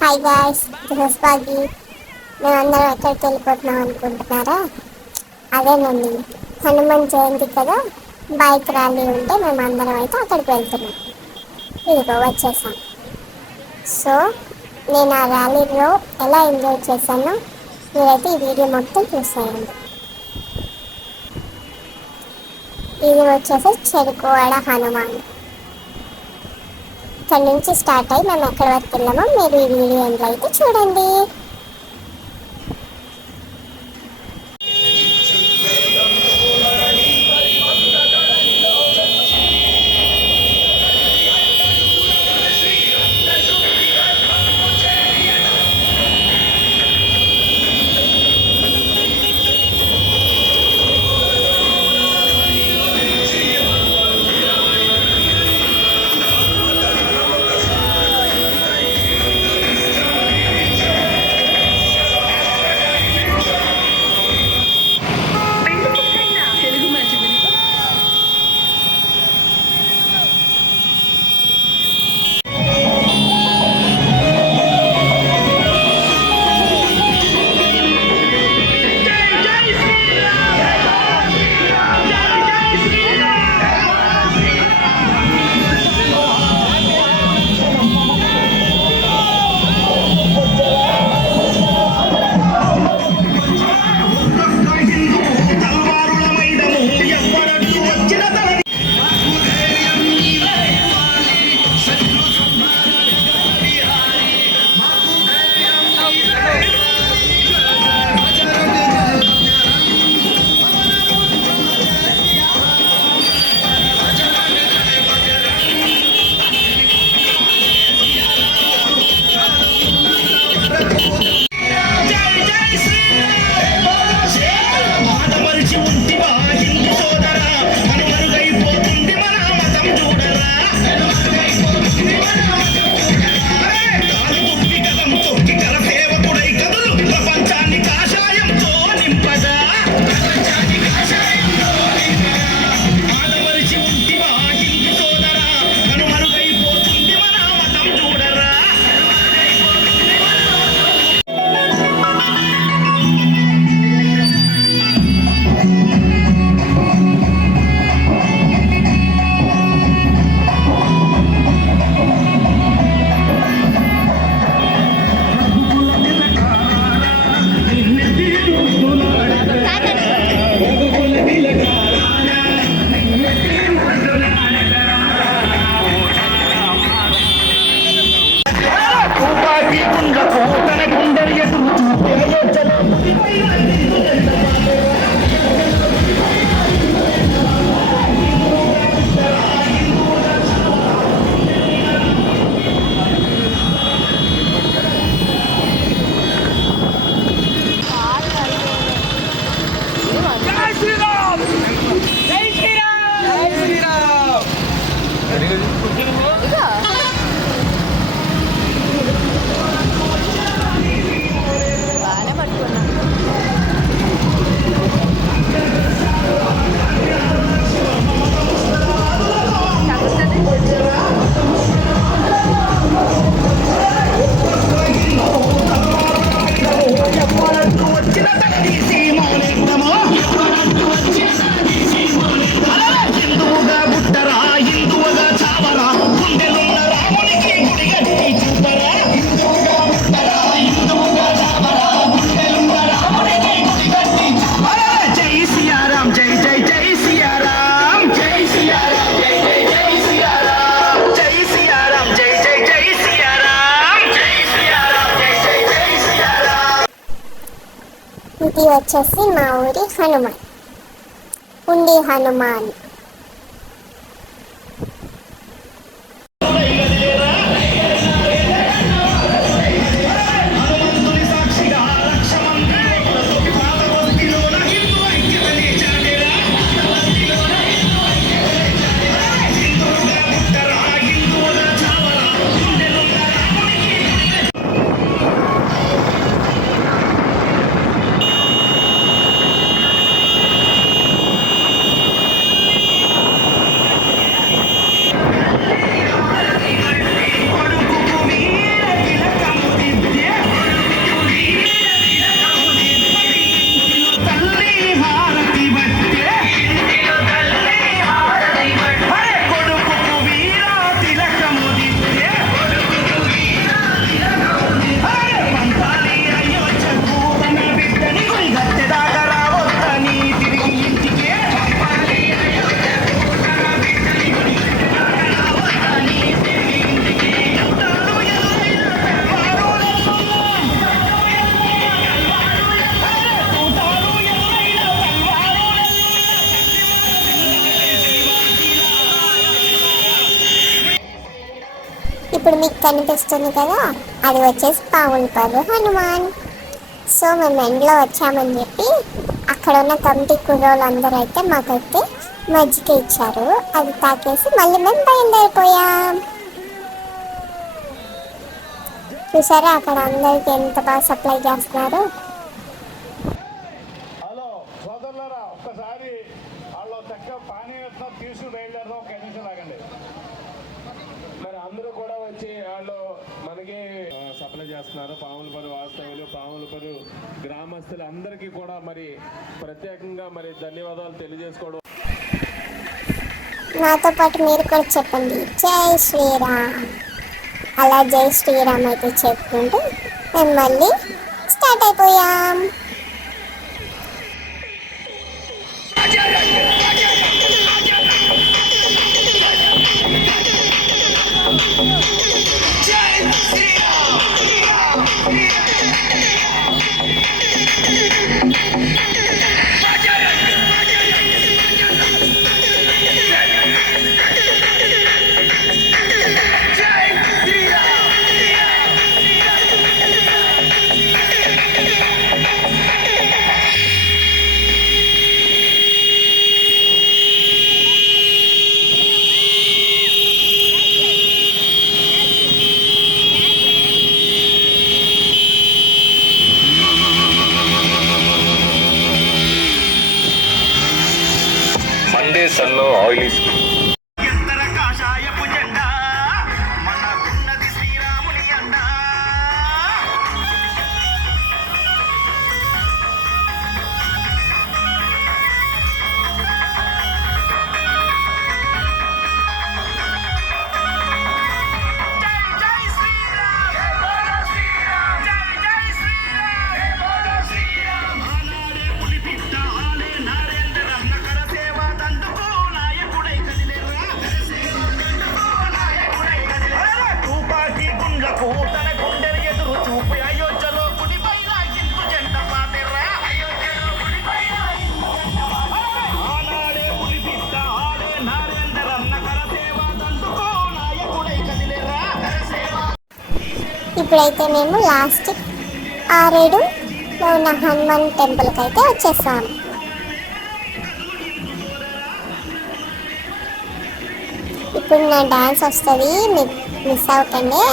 Hi guys, this is బాగి. మేమందరం ఎక్కడికి వెళ్ళిపోతున్నాం అనుకుంటున్నారా? అదేనండి, హనుమాన్ జయంతి కదా, బైక్ ర్యాలీ ఉంటే మేమందరం అయితే అక్కడికి వెళ్తున్నాం. ఇదిగో వచ్చేసాం. సో నేను ఆ ర్యాలీలో ఎలా ఎంజాయ్ చేశానో మీరైతే ఈ వీడియో మొత్తం చూసేయండి. ఇది వచ్చేసి చెరుకువాడ హనుమాన్. ఇక్కడ నుంచి స్టార్ట్ అయ్యి మేము ఎక్కడి వరకు వెళ్ళామో మీరు ఈ వీడియో ఎండ్ అయితే చూడండి. ఇది వచ్చేసి మా ఊరి హనుమాన్, ఉండి హనుమాన్. ఇప్పుడు మీకు కనిపిస్తుంది కదా, అది వచ్చేసి పావులపర్రు హనుమాన్. సో మేము ఎండ్లో వచ్చామని చెప్పి అక్కడ ఉన్న కమిటీ కుర్రోళ్ళు అందరూ అయితే మాకైతే మజ్జిగ ఇచ్చారు. అది తాకేసి మళ్ళీ మేము బయలుదేరిపోయాం. చూసారా అక్కడ అందరికి ఎంత బాగా సప్లై చేస్తున్నారు. అందరూ కూడా వచ్చి వాళ్ళు మనకి సప్లై చేస్తున్నారు. పాములపర్రు వాస్తవులు, పాములపర్రు గ్రామస్తులు అందరికీ కూడా మరి ప్రత్యేకంగా మరి ధన్యవాదాలు తెలియజేసుకోవడం. నాతో పాటు మీరు కూడా చెప్పండి జై శ్రీరామ్. అలా జై శ్రీరామ్ అయితే చెప్పుకుంటూ మేము మళ్ళీ స్టార్ట్ అయిపోయాం. సన్ను ఆయిల్ ఇప్పుడైతే మేము లాస్ట్ ఆరేడులో ఉన్న హనుమాన్ టెంపుల్కి అయితే వచ్చేసాం. ఇప్పుడు నా డాన్స్ వస్తుంది, మిస్ అవ్వకండి.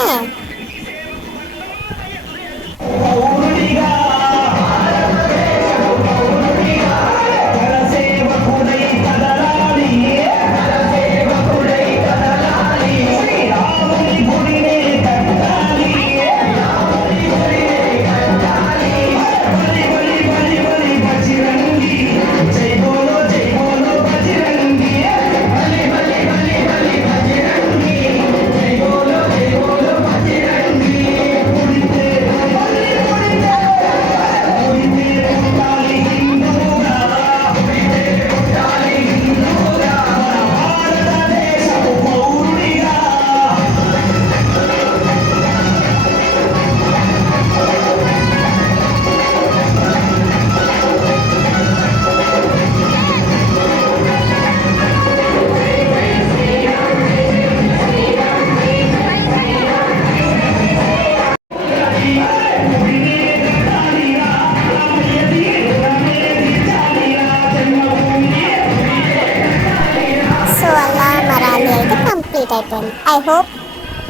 అయిపోయింది. ఐ హోప్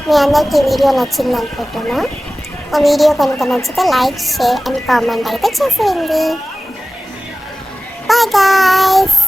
మీ అందరికీ వీడియో నచ్చింది అనుకుంటున్నా. ఆ వీడియో కనుక నచ్చితే లైక్, షేర్ అండ్ కామెంట్ అయితే చేసేయండి. Bye guys.